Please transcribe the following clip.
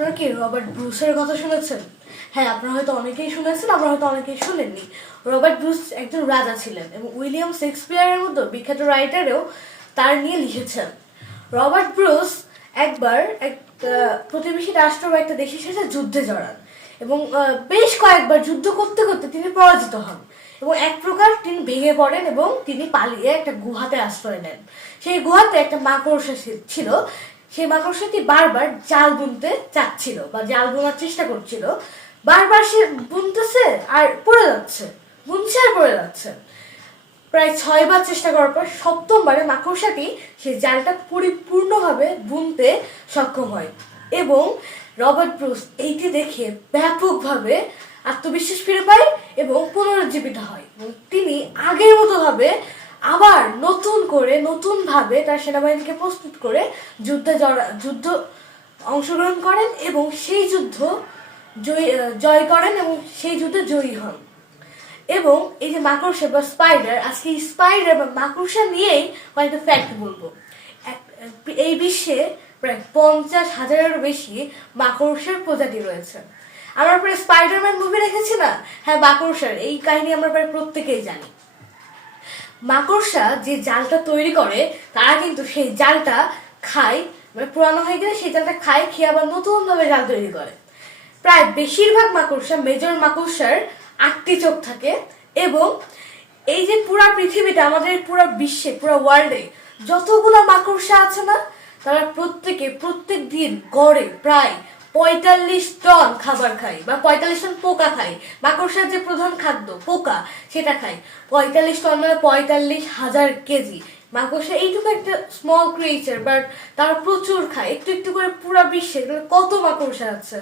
আপনারা কি রবার্ট ব্রুসের কথা শুনেছেন? হ্যাঁ আপনারা হয়তো অনেকেই শুনেছেন, আমরা হয়তো অনেকেই শুনেননি রবার্ট ব্রুস একজন রাজা ছিলেন এবং উইলিয়াম শেক্সপিয়ারের মতো বিখ্যাত রাইটারেও তার নিয়ে লিখেছেন। রবার্ট ব্রুস একবার এক প্রতিবেশী রাষ্ট্র বা একটা দেশের সাথে যুদ্ধে জড়ান এবং বেশ কয়েকবার যুদ্ধ করতে করতে তিনি পরাজিত হন এবং এক প্রকার তিনি ভেঙে পড়েন এবং তিনি পালিয়ে একটা গুহাতে আশ্রয় নেন। সেই গুহাতে একটা মাকড়সা ছিল সেই মাকড়সাটি বারবার জাল বুনতে চাচ্ছিল বা জাল বোনার চেষ্টা করছিল। বারবার সে বুনতেছে আর পড়ে যাচ্ছে, বুনছে আর পড়ে যাচ্ছে। প্রায় ছয়বার চেষ্টা করার পর সপ্তমবারে মাকড়সাটি সেই জালটা পরিপূর্ণভাবে বুনতে সক্ষম হয় এবং রবার্ট ব্রুস এইটি দেখে ব্যাপকভাবে আত্মবিশ্বাস ফিরে পায় এবং পুনরুজ্জীবিত হয় তিনি আগের মতো ভাবে আবার নতুন ভাবে তার সেনাবাহিনীকে প্রস্তুত করে যুদ্ধে যুদ্ধ অংশগ্রহণ করেন এবং সেই যুদ্ধ জয় জয় করেন এবং সেই যুদ্ধে জয়ী হন। এবং এই যে মাকড়সা বা স্পাইডার আজকে স্পাইডার বা মাকড়সা নিয়েই কয়েকটা ফ্যাক্ট বলব। এই বিশ্বে প্রায় পঞ্চাশ হাজারেরও বেশি মাকড়সার প্রজাতি রয়েছে। আমরা প্রায় স্পাইডারম্যান মুভি দেখেছি না? হ্যাঁ মাকড়সার। এই কাহিনী আমরা প্রায় প্রত্যেকেই জানি। মাকড়সা যে জালটা তৈরি করে, তারা কিন্তু সেই জালটা খায় মানে পুরানো হয়ে গেলে সেই জালটা খায়, খেয়ে আবার নতুন ভাবে জাল তৈরি করে। প্রায় বেশিরভাগ মাকড়সা মেজর মাকড়সার আটটি চোখ থাকে এবং এই যে পুরা পৃথিবীটা, আমাদের পুরো বিশ্বে, পুরো ওয়ার্ল্ডে যতগুলো মাকড়সা আছে না, তারা প্রত্যেকে প্রত্যেক দিন গড়ে প্রায় পঁয়তাল্লিশ টন খাবার খাই, বা পঁয়তাল্লিশ টন পোকা খাই, মাকড়সার যে প্রধান খাদ্য, পোকা, সেটা খাই। পঁয়তাল্লিশ টন মানে পঁয়তাল্লিশ হাজার কেজি। মাকড়সা এইটুকু একটা স্মল ক্রিয়েচার বাট তারা প্রচুর খায়। একটু একটু করে পুরা বিশ্বে কত মাকড়সা আছে?